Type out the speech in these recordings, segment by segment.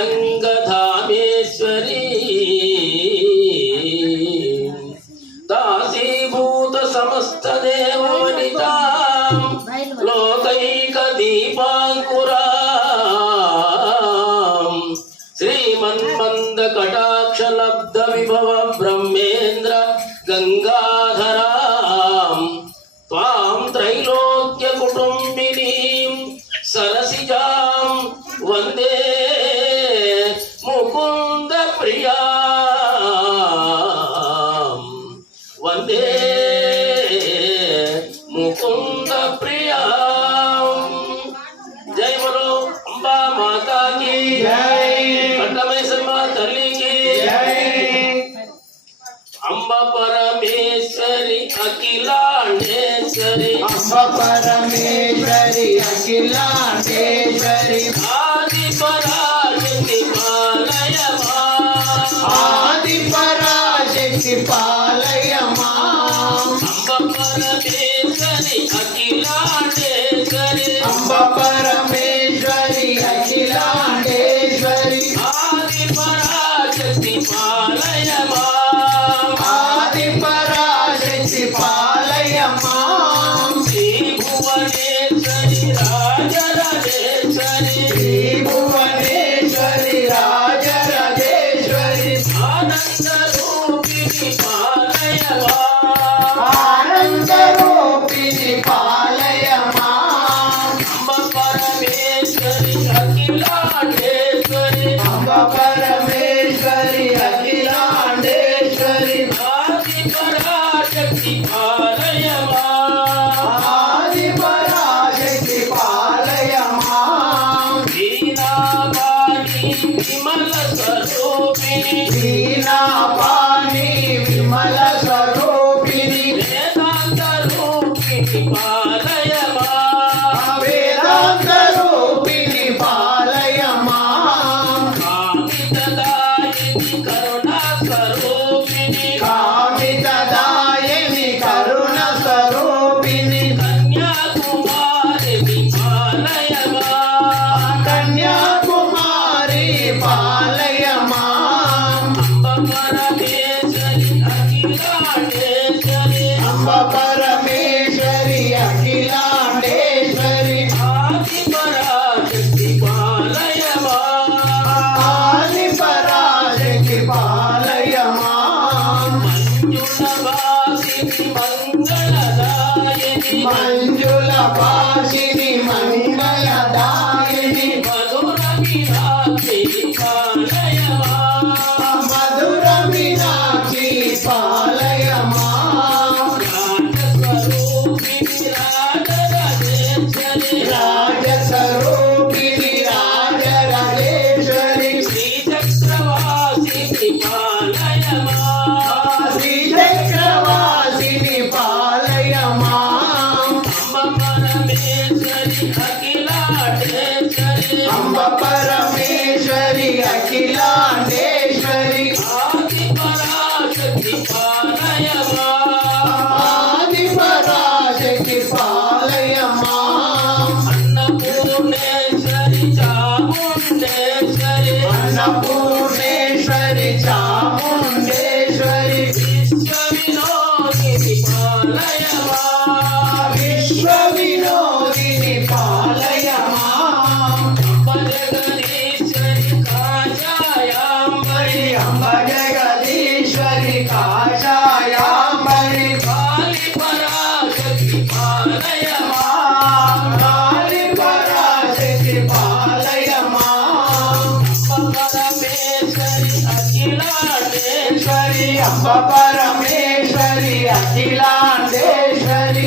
శ్రీరంగధామేశ్వరీ దాసీభూత సమస్త దేవనితా లోకైక దీపాంకురా శ్రీమన్మంద కటా ముకుంద ప్రియ జై బలో అంబా మాతాకి అడ్డమైసమ్మ తల్లికి అంబ పరమేశ్వరి అఖిలాండేశ్వరి అంబ పరమేశ్వరి అఖిలాండేశ్వరి ఆది పరాశక్తి పాలయమా ఆది పాలయమా అంబ పరమే అఖిలాండేశ్వరి. అంబ పరమేశ్వరి అఖిలాండేశ్వరి. ఆది పరాశక్తి పాలయమా. ఆది పరాశక్తి పాలయమా. శ్రీ భువనేశ్వరి రాజరాజేశ్వరి. శ్రీ భువనేశ్వరి రాజరాజేశ్వరి. ఆనంద రూపిణి Baba. manjula basi అంబ పరమేశ్వరి అఖిలాండేశ్వరి.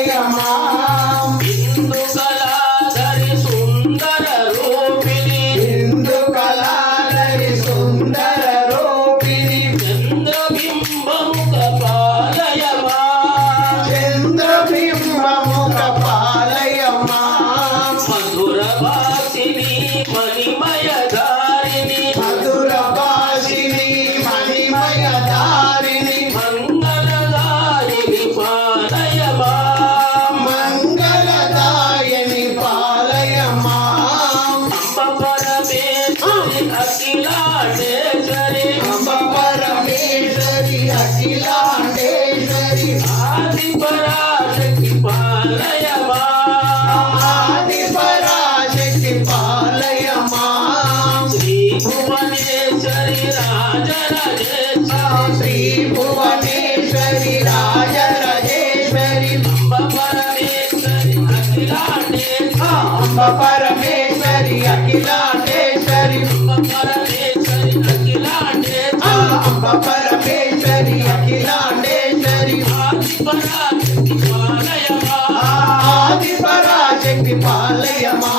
అమ్మ పరమేశ్వరి అఖిలాండేశ్వరి. అమ్మ పరమేశ్వరి అఖిలాండేశ్వరి అమ్మ పరమేశ్వరి అఖిలాండేశ్వరి. ఆది పరాశక్తి పాలయమా ఆది పరాశక్తి పాలయమా.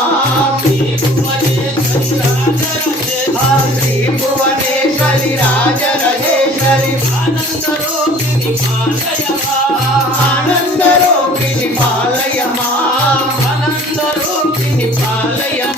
శ్రీ భువనేశ్వరి రాజరహేశ్వరి శ్రీ భువనేశ్వరి రాజరహేశ్వరి ఆనందరో பாலயா